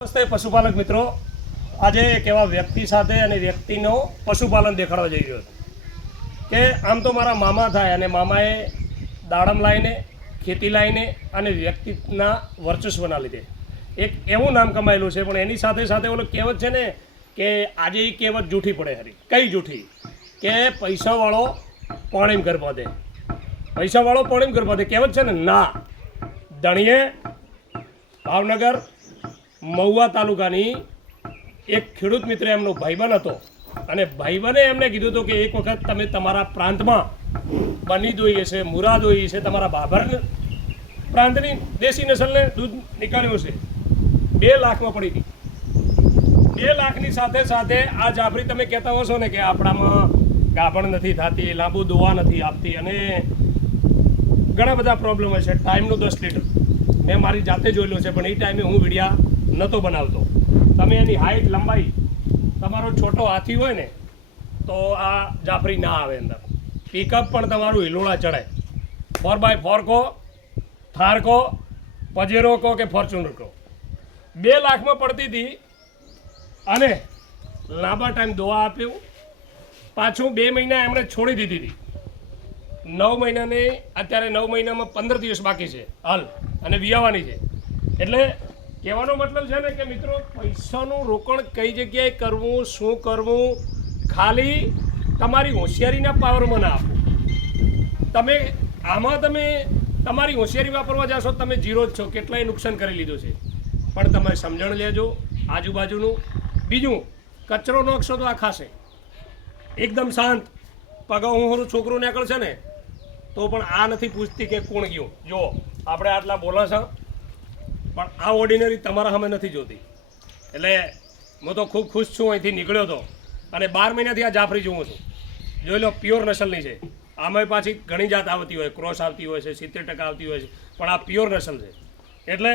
નમસ્તે પશુપાલક મિત્રો, આજે એક એવા વ્યક્તિ સાથે અને વ્યક્તિનો પશુપાલન દેખાડવા જઈ રહ્યો છું કે આમ તો મારા મામા થાય અને મામાએ દાડમ લાવીને ખેતી લાવીને અને વ્યક્તિના વર્ચસ્વના લીધે એક એવું નામ કમાયેલું છે, પણ એની સાથે સાથે ઓલો કહેવત છે ને કે આજે એ કહેવત જૂઠી પડે ખરી. કઈ જૂઠી? કે પૈસાવાળો પાણીમ ઘર બાંધે, પૈસાવાળો પાણીમ ઘર બાંધે કહેવત છે ને. ના, ધણીએ ભાવનગર મહુવા તાલુકાની એક ખેડૂત મિત્ર એમનો ભાઈબંધ હતો અને ભાઈબંધે એમને કીધું હતું કે એક વખત તમે તમારા પ્રાંતમાં બની દોઈએ છે, મુરા દોઈએ છે, તમારા બાબર પ્રાંતની દેશી નસલને દૂધ નીકળ્યું છે, 2 લાખમાં પડી હતી. 2 લાખની સાથે સાથે આ જાફરી તમે કહેતા હો છો ને કે આપણામાં ગાભણ નથી થતી, લાંબુ દોવા નથી આપતી અને ઘણા બધા પ્રોબ્લેમ હોય છે. ટાઈમનું 10 લીટર મેં મારી જાતે જોયેલું છે, પણ એ ટાઈમે હું વિડીયા નહોતો બનાવતો. તમે એની હાઈટ લંબાઈ, તમારો છોટો હાથી હોય ને તો આ જાફરી ના આવે અંદર. પિકઅપ પણ તમારું હિલોળા ચડાય. 4x4 કહો, થાર કહો, પજેરો કહો કે ફોર્ચ્યુનર કહો, 2 લાખમાં પડતી હતી અને લાંબા ટાઈમ દોવા આપ્યું. પાછું 2 મહિના એમણે છોડી દીધી હતી. 9 મહિનાને અત્યારે 9 મહિનામાં 15 દિવસ બાકી છે હાલ અને વિયાવાની છે. એટલે કહેવાનો મતલબ છે ને કે મિત્રો, પૈસાનું રોકાણ કઈ જગ્યાએ કરવું, શું કરવું, ખાલી તમારી હોશિયારીના પાવરમાં ના આપો. તમે આમાં તમે તમારી હોશિયારી વાપરવા જશો તમે ઝીરો જ છો, કેટલાય નુકસાન કરી લીધું છે. પણ તમે સમજણ લેજો આજુબાજુનું. બીજું, કચરો નાખશો તો આ ખાશે. એકદમ શાંત પગા હું છોકરું નીકળશે ને તો પણ આ નથી પૂછતી કે કોણ ગયું. જો આપણે આટલા બોલા છે પણ આ ઓર્ડિનરી તમારા સામે નથી જોતી. એટલે હું તો ખૂબ ખુશ છું, અહીંથી નીકળ્યો હતો અને 12 મહિનાથી આ જાફરી જોઉં છું. જોઈ લો, પ્યોર નસલની છે. આમાં પાછી ઘણી જાત આવતી હોય, ક્રોસ આવતી હોય છે, 70% આવતી હોય છે, પણ આ પ્યોર નસલ છે. એટલે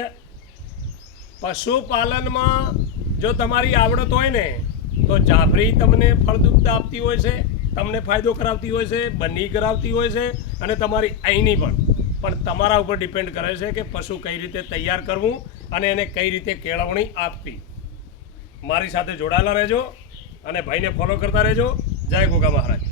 પશુપાલનમાં જો તમારી આવડત હોય ને તો જાફરી તમને ફળદ્રુપતા આપતી હોય છે, તમને ફાયદો કરાવતી હોય છે, બની કરાવતી હોય છે અને તમારી અહીંની પણ તમારા ઉપર ડિપેન્ડ કરે છે કે પશુ કઈ રીતે તૈયાર કરવું અને એને કઈ રીતે કેળવણી આપવી. મારી સાથે જોડાયેલા રહેજો અને ભાઈને ફોલો કરતા રહેજો. જય ગોગા મહારાજ.